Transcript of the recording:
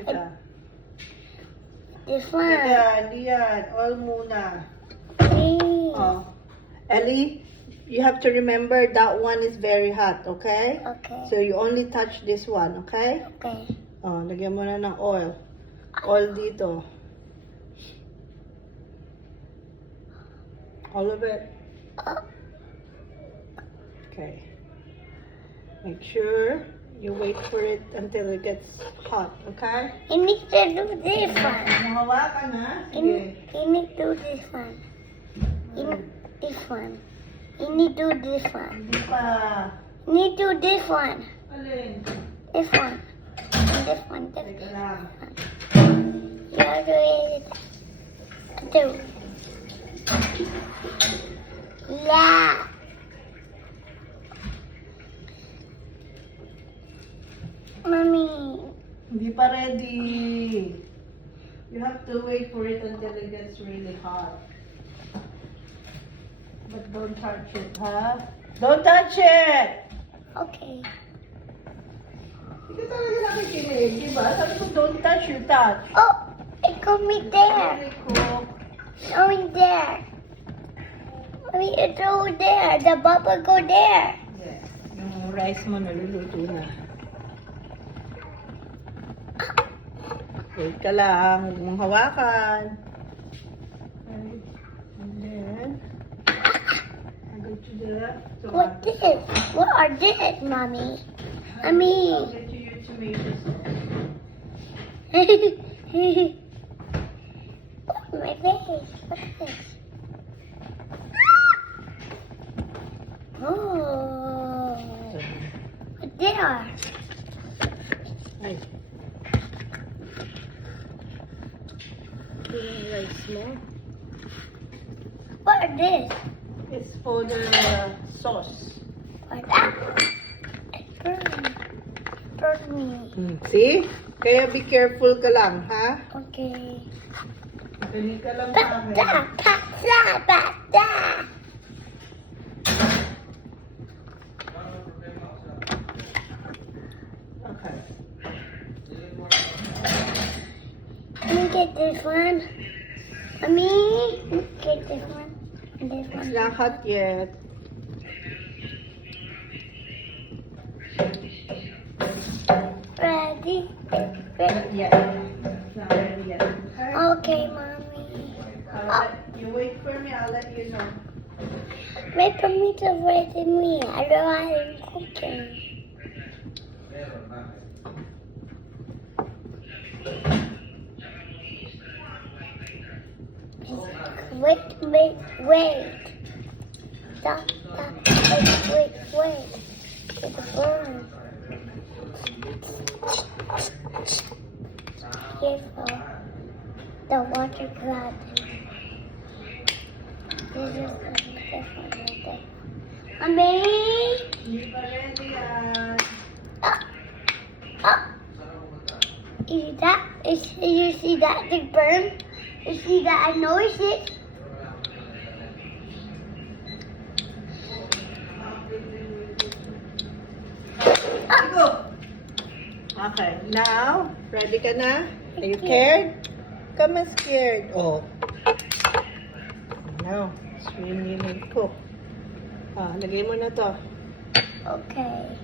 Teka. This one. Teka, hindi yan. All muna. Okay. Oh. Ellie, you have to remember that one is very hot, okay? Okay. So you only touch this one, okay? Okay. Oh, lagyan mo na ng oil. Oil dito. All of it. Okay. Make sure you wait for it until it gets hot, okay? You need to do this one. Mahawakan na. Sige. You need to do this one. You need this one. You need to do this one. Hindi pa. You need to do this one. Alin? This one. And this one. This Teka lang. You have to wait. Two. Yeah. Mommy. Hindi pa ready. You have to wait for it until it gets really hot. But don't touch it, ha? Don't touch it! Okay. Hindi ka talaga nakikinig, di ba? Sabi ko, don't touch, you touch. Oh, it could be there. Really cool. Going there. Mommy, it's over there. The bubble go there. Yeah. Yung rice mo naluluto na. Wait ka lang, huwag mong hawakan. Okay. And then, I go to the What this? What are this, Mommy? I'll Mommy. get you your tomato sauce. My face. What's this? Oh. There. Ay. Yung rice mo. What are this? It's for the sauce. What that? It burn. Burn me. See? Kaya be careful ka lang, ha? Okay. Dali ka lang sa akin. Bata, bata, bata. Okay. Let me get this one. Mommy, get this one. And this It's one. not hot yet. Ready? Not yet. It's not ready yet. Okay? Okay, Mommy. You wait for me, I'll let you know. Wait for me to wait for me. I don't want cooking. Wait. Stop. Wait. It's burn. Careful. The water cloud. This is this one right there. Mommy! Hindi pa ready yan. You see that big burn? You see that? I noticed it. Go! Okay, now, ready ka na? Are you scared? Come on, scared. Oh. Now, it's really cook. Ah, lagay mo na to. Okay.